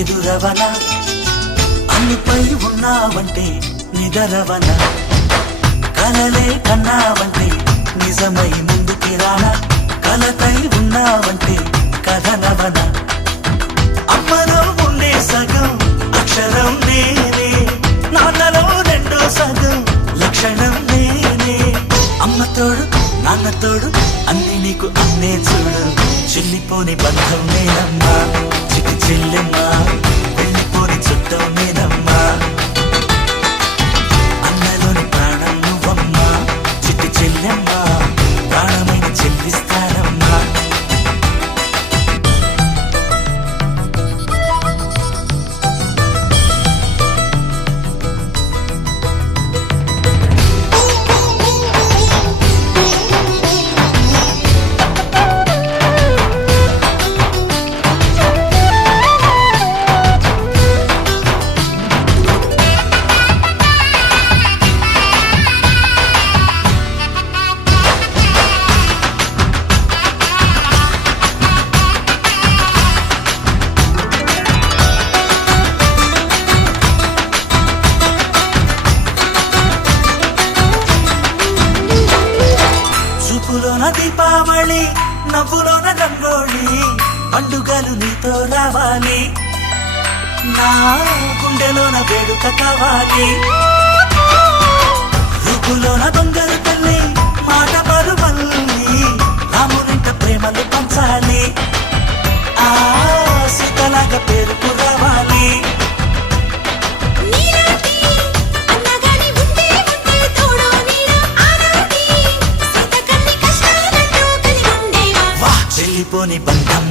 ఎదురవన అన్నిపై ఉన్నావంటే నిదరవన కలలే కన్నావంటే నిజమై ముందుకి రానా కలతై ఉన్నావంటే కథనవన అమ్మలో ఉండే సగం అక్షరం నేనే నాన్నలో రెండో సగం లక్షణం నేనే అమ్మ తోడు నాన్న తోడు అన్ని నీకు అన్నే చూడు చెల్లిపోని బంధం నేనమ్మా చిటి చెల్లెమ్మా వెళ్ళిపోని చుట్టం నేనమ్మా అన్నలోని ప్రాణం నువ్వమ్మా చిటి చెల్లెమ్మా ప్రాణమైన చెల్లిస్తానమ్మా చూపులోన దీపావళి నవ్వులోన రంగోళి పండుగలు నీతో రావాలి నా గుండెలోన వేడుక కావాలి రూపులోన దొంగలు తల్లి మాట పరువల్లి రామునింట ప్రేమలు పంచాలి ఆ సీతలాగా పేరుకు రావాలి చెల్లిపోని బంధం